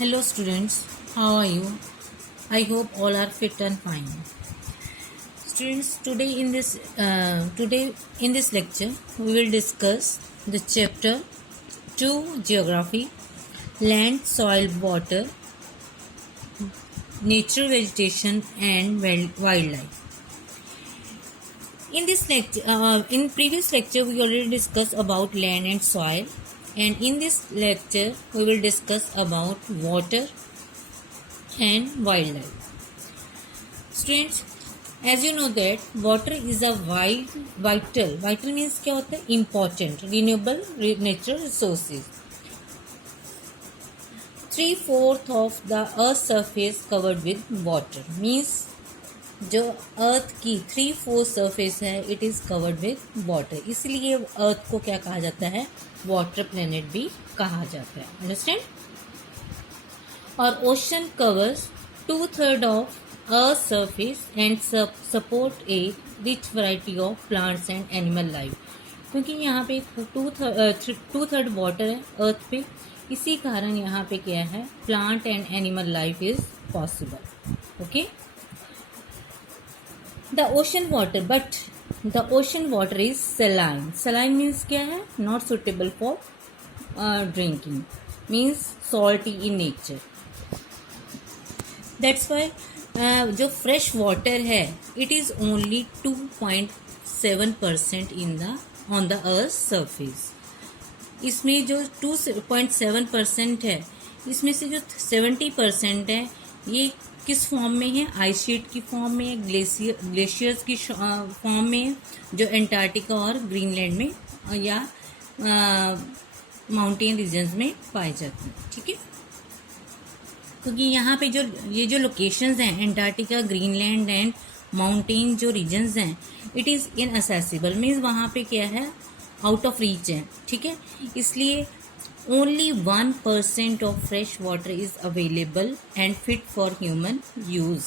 Hello students, how are you? I hope all are fit and fine. Students, today in this lecture we will discuss the chapter 2 Geography, Land, Soil, Water, Nature, Vegetation and Wildlife. In this lecture, in previous lecture we already discussed about land and soil, and in this lecture we will discuss about water and wildlife. Students, as you know that water is a vital means क्या होता है? Important, renewable natural resources. 3/4 of the earth's surface covered with water means जो अर्थ की 3/4 surface है it is covered with water, इसलिए अर्थ को क्या कहा जाता है? वाटर प्लेनेट भी कहा जाता है. अंडरस्टैंड? और ocean covers 2/3 of earth surface and support A rich variety of plants and animal life. क्योंकि यहाँ पे 2/3 वाटर है अर्थ पे, इसी कारण यहाँ पे क्या है? Plant and animal life is possible. Okay. The ocean water is saline. Saline means क्या है? Not suitable for drinking. Means salty in nature. That's why जो fresh water है, it is only 2.7% on the Earth's surface. इसमें जो 2.7% है, इसमें से जो 70% है ये किस फॉर्म में है? आइस शीट की फॉर्म में, ग्लेशियर्स की फॉर्म में, जो एंटार्क्टिका और ग्रीनलैंड में या माउंटेन रीजन्स में पाए जाते हैं. ठीक है. क्योंकि यहाँ पे जो लोकेशंस हैं एंटार्क्टिका, ग्रीनलैंड एंड माउंटेन जो रीजन्स हैं, इट इज़ इनअसेसिबल मीन्स वहाँ पे क्या है? आउट ऑफ रीच है. ठीक है. इसलिए only 1% of fresh water is available and fit for human use.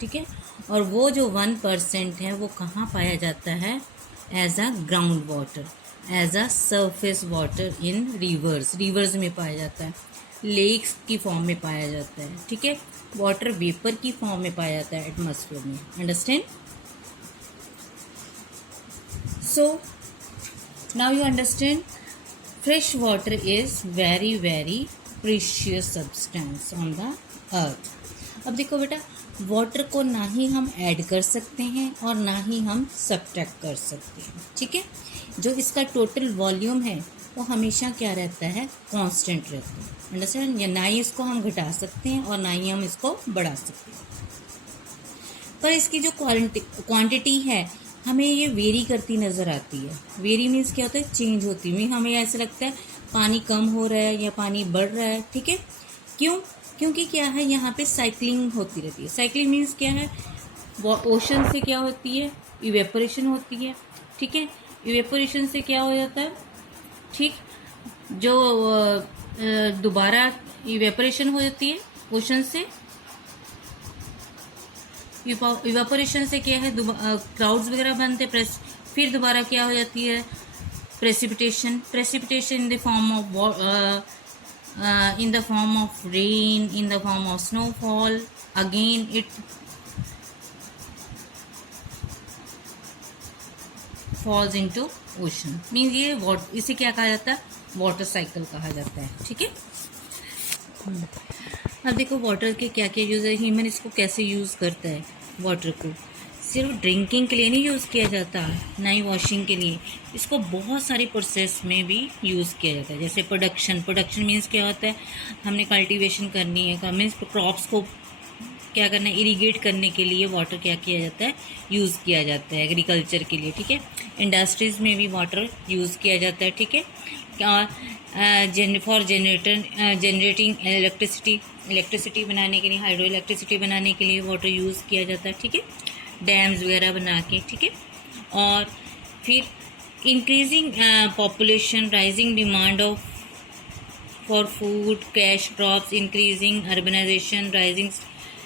ठीक है. और वो जो 1% है वो कहाँ पाया जाता है? As a ground water, as a surface water in rivers में पाया जाता है, लेक्स की फॉर्म में पाया जाता है. ठीक है. वाटर वेपर की फॉर्म में पाया जाता है एटमॉस्फेयर में. Understand? So now you understand. Fresh water is very very precious substance on the earth. अब देखो बेटा, वाटर को ना ही हम ऐड कर सकते हैं और ना ही हम सब्ट्रैक्ट कर सकते हैं. ठीक है. जो इसका टोटल वॉल्यूम है वो हमेशा क्या रहता है? कांस्टेंट रहता है. अंडरस्टैंड? या ना ही इसको हम घटा सकते हैं और ना ही हम इसको बढ़ा सकते हैं. पर इसकी जो क्वांटिटी है हमें ये वेरी करती नज़र आती है. वेरी मीन्स क्या होता है? चेंज होती है. हमें ऐसा लगता है पानी कम हो रहा है या पानी बढ़ रहा है. ठीक है. क्यों? क्योंकि क्या है, यहाँ पे साइक्लिंग होती रहती है. साइक्लिंग मीन्स क्या है? ओशन से क्या होती है? इवेपोरेशन होती है. ठीक है. इवेपोरेशन से क्या हो जाता है? ठीक. जो दोबारा इवेपोरेशन हो जाती है ओशन से, इवापोरेशन से क्या है? क्लाउड्स वगैरह बनते हैं. फिर दोबारा क्या हो जाती है? Precipitation in the form of rain, in the form of snowfall. Again it falls into ocean. Means ये इसे क्या कहा जाता है? वाटर साइकिल कहा जाता है. ठीक है. अब देखो वाटर के क्या क्या यूज़ है. ह्यूमन इसको कैसे यूज़ करता है? वाटर को सिर्फ ड्रिंकिंग के लिए नहीं यूज़ किया जाता, ना ही वॉशिंग के लिए. इसको बहुत सारी प्रोसेस में भी यूज़ किया जाता है. जैसे प्रोडक्शन मीन्स क्या होता है? हमने कल्टीवेशन करनी है, मीन्स क्रॉप्स को क्या करना है? इरीगेट करने के लिए वाटर क्या किया जाता है? यूज़ किया जाता है एग्रीकल्चर के लिए. ठीक है. इंडस्ट्रीज़ में भी वाटर यूज़ किया जाता है. ठीक है. फॉर जनरेटिंग इलेक्ट्रिसिटी बनाने के लिए, हाइड्रो इलेक्ट्रिसिटी बनाने के लिए वाटर यूज़ किया जाता है. ठीक है. डैम्स वगैरह बना के. ठीक है. और फिर increasing population, rising demand of for food, cash crops, increasing urbanisation, rising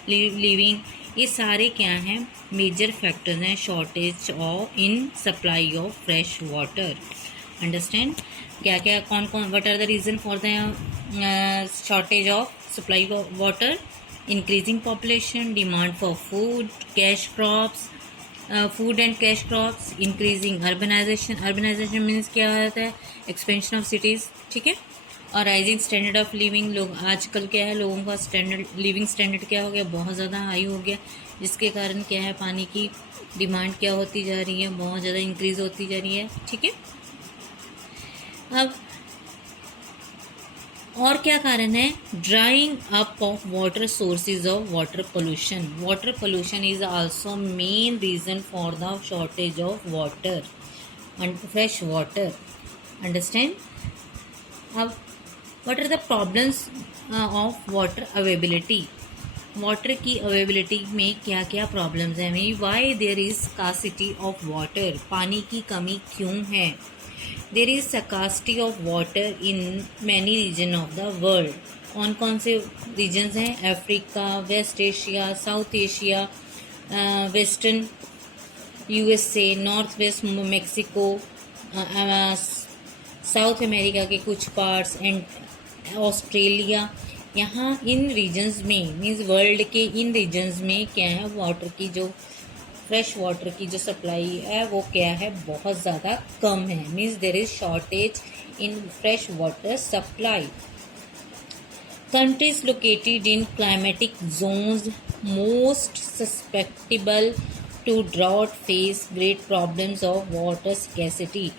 living, ये सारे क्या हैं? मेजर फैक्टर्स हैं shortage of in supply of fresh water. Understand? क्या क्या कौन what are the reason for the shortage of supply of water, increasing population, demand for food, cash crops, food and cash crops, increasing urbanization. Urbanization means क्या होता है? Expansion of cities, ठीक है. और rising standard of living, लोग आजकल क्या है, लोगों का लिविंग स्टैंडर्ड क्या हो गया, बहुत ज़्यादा हाई हो गया, जिसके कारण क्या है, पानी की डिमांड क्या होती जा रही है, बहुत ज़्यादा इंक्रीज होती जा रही है, ठीक है. अब और क्या कारण है? Drawing up of water sources of water pollution. Water pollution is also main reason for the shortage of water and fresh water. Understand. अब what are the problems of water availability. Water की availability में क्या क्या problems हैं? Mean why there is scarcity of water. पानी की कमी क्यों है? There is scarcity of water in many region of the world. कौन कौन से रीजन्स हैं? Africa, West Asia, South Asia, western USA, north west Mexico, South America के कुछ पार्ट्स एंड ऑस्ट्रेलिया. यहाँ इन रीजन्स में, मीन्स वर्ल्ड के इन रीजन्स में क्या है, वाटर की जो फ्रेश वाटर की जो सप्लाई है वो क्या है, बहुत ज़्यादा कम है. Means there is shortage in fresh water supply. Countries located in climatic zones most susceptible to drought face great problems of water scarcity.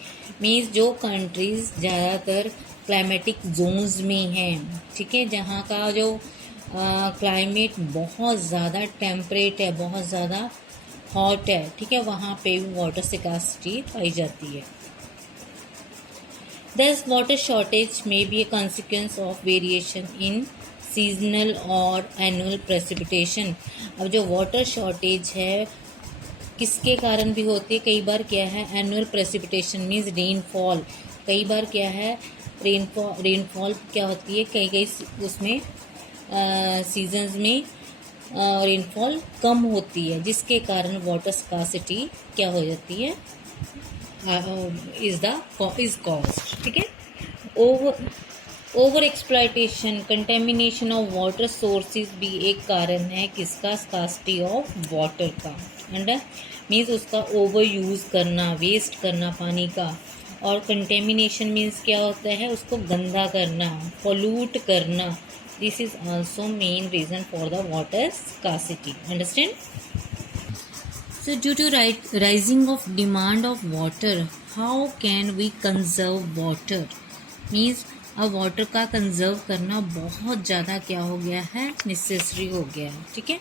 Means जो कंट्रीज ज़्यादातर क्लाइमेटिक जोन्स में हैं, ठीक है, जहाँ का जो क्लाइमेट बहुत ज़्यादा टेम्परेट है, बहुत ज़्यादा हॉट है, ठीक है, वहाँ पे वाटर स्कैसिटी पाई जाती है. Thus, water shortage may be a consequence of variation in seasonal or annual precipitation. अब जो वाटर शॉर्टेज है किसके कारण भी होती है? कई बार क्या है, एनुअल प्रेसिपिटेशन मीन्स रेनफॉल. कई बार क्या है, रेनफॉल क्या होती है, कई कई उसमें सीजन्स में रेनफॉल कम होती है, जिसके कारण वाटर स्कार्सिटी क्या हो जाती है, इज कॉज्ड. ठीक है. Over exploitation, contamination of water sources भी एक कारण है किसका? स्कार्सिटी ऑफ वाटर का. एंड मीन्स उसका ओवर यूज़ करना, वेस्ट करना पानी का. और कंटेमिनेशन मीन्स क्या होता है? उसको गंदा करना, पोल्यूट करना. This is also main reason for the water scarcity. Understand? So due to rising of demand of water, how can we conserve water? Means अब वाटर का कंजर्व करना बहुत ज़्यादा क्या हो गया है? नेसेसरी हो गया है. ठीक है.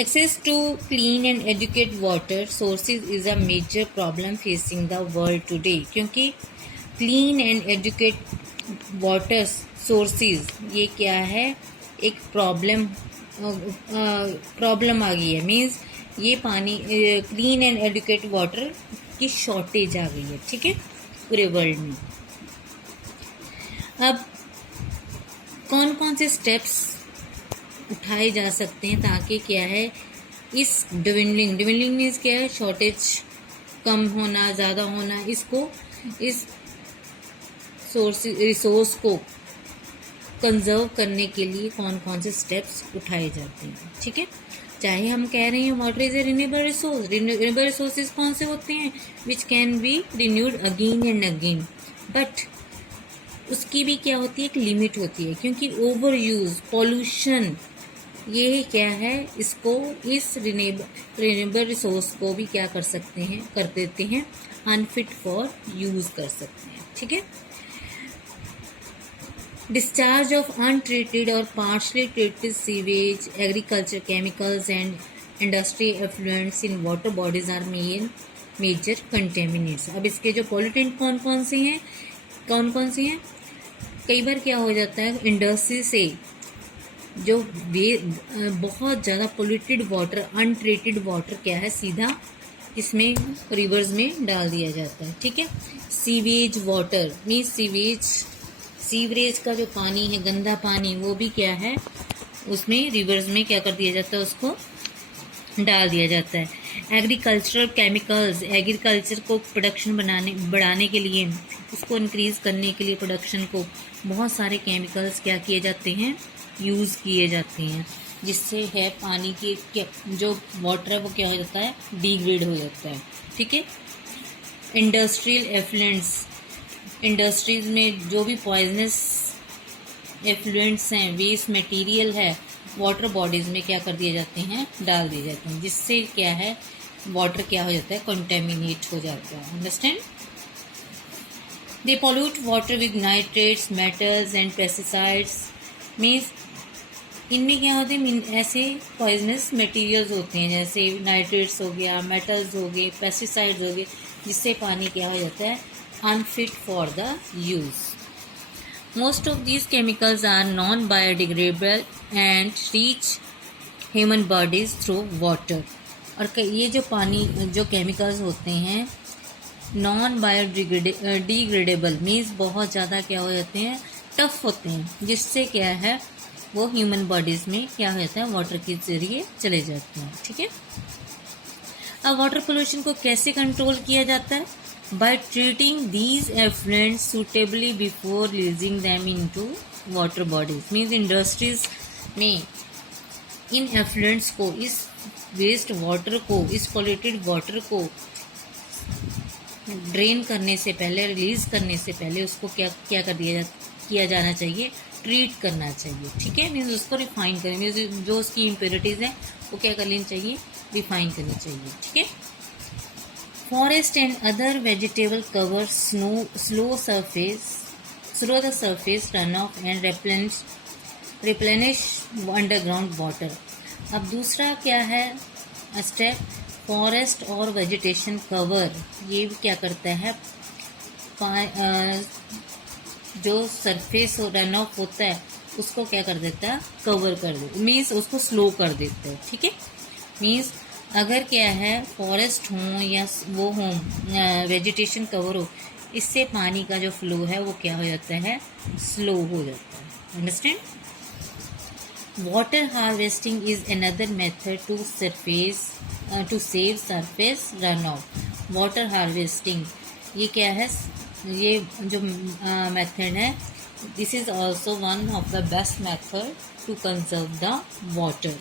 Access to clean and adequate water sources is a major problem facing the world today. क्योंकि clean and adequate water sources ये क्या है? एक प्रॉब्लम आ गई है. मीन्स ये पानी क्लीन एंड एडुकेट वाटर की शॉर्टेज आ गई है. ठीक है, पूरे वर्ल्ड में. अब कौन कौन से स्टेप्स उठाए जा सकते हैं ताकि क्या है, इस डिविंडलिंग मीन्स क्या है? शॉर्टेज कम होना, ज़्यादा होना, इसको इस रिसोर्स को कंजर्व करने के लिए कौन कौन से स्टेप्स उठाए जाते हैं. ठीक है. चाहे हम कह रहे हैं water is a renewable resource. Renewable resources कौन से होते हैं? Which can be renewed again and again. But उसकी भी क्या होती है? एक लिमिट होती है. क्योंकि ओवर यूज, पॉल्यूशन, ये क्या है, इसको इस रिन्यूएबल रिसोर्स को भी क्या कर सकते हैं, कर देते हैं, अनफिट फॉर यूज कर सकते हैं. ठीक है. Discharge of untreated or partially treated sewage, agriculture chemicals and industrial effluents in water bodies are major contaminants. अब इसके जो पोल्यूटेंट कौन कौन से हैं? कई बार क्या हो जाता है, इंडस्ट्री से जो बहुत ज़्यादा पोल्यूटेड वाटर, अनट्रीटेड वाटर क्या है, सीधा इसमें रिवर्स में डाल दिया जाता है. ठीक है. सीवेज वाटर मीन्स सीवरेज का जो पानी है, गंदा पानी, वो भी क्या है, उसमें रिवर्स में क्या कर दिया जाता है, उसको डाल दिया जाता है। एग्रीकल्चरल केमिकल्स, एग्रीकल्चर को प्रोडक्शन बढ़ाने के लिए, उसको इंक्रीज़ करने के लिए प्रोडक्शन को बहुत सारे केमिकल्स क्या किए जाते हैं, यूज़ किए जाते हैं, जिससे है पानी की जो वाटर है वो क्या हो जाता है, डिग्रेड हो जाता है। ठीक है। इंडस्ट्रियल एफ्लुएंट्स, इंडस्ट्रीज में जो भी पॉइजनस एफ्लुएंट्स हैं, वेस्ट मटेरियल है, वाटर बॉडीज में क्या कर दिए जाते हैं, डाल दिए जाते हैं, जिससे क्या है, वाटर क्या हो जाता है, कंटेमिनेट हो जाता है। Understand. They pollute water with nitrates, metals and pesticides. Means इनमें क्या होते हैं, ऐसे पॉइजनस मटेरियल्स होते हैं, जैसे नाइट्रेट्स हो गया, मेटल्स हो गए, पेस्टिसाइड्स हो गए, जिससे पानी क्या हो जाता है, unfit for the use. Most of these chemicals are non-biodegradable and reach human bodies through water. और ये जो पानी जो केमिकल्स होते हैं नॉन बायोडिग्रेडेबल मीन्स बहुत ज़्यादा क्या हो जाते हैं, टफ होते हैं, जिससे क्या है वो ह्यूमन बॉडीज़ में क्या हो जाता है, वाटर के जरिए चले जाते हैं। ठीक है। अब वाटर पोल्यूशन को कैसे कंट्रोल किया जाता है, by treating these effluents suitably before releasing them into water bodies। means industries में इन effluents को, इस वेस्ट वाटर को, इस polluted वाटर को ड्रेन करने से पहले, रिलीज करने से पहले उसको क्या किया जाना चाहिए, ट्रीट करना चाहिए। ठीक है। मीन्स उसको रिफाइन करें, मीन्स जो उसकी इम्प्योरिटीज़ हैं वो क्या कर लेनी चाहिए, रिफाइन करनी चाहिए। ठीक है। Forest and other vegetable cover slow the surface runoff and replenish underground water। अब दूसरा क्या है स्टेप, फॉरेस्ट और वेजिटेशन कवर, ये भी क्या करता है, जो सरफेस रन ऑफ होता है उसको क्या कर देता है, कवर कर देता है, मीन्स उसको स्लो कर देता है। ठीक है। मीन्स अगर क्या है, फॉरेस्ट हो या वो हो, वेजिटेशन कवर हो, इससे पानी का जो फ्लो है वो क्या हो जाता है, स्लो हो जाता है। Understand. Water harvesting is another method to save surface run off. Water harvesting ये क्या है, ये जो मेथड है, this is also one of the best method to conserve the water.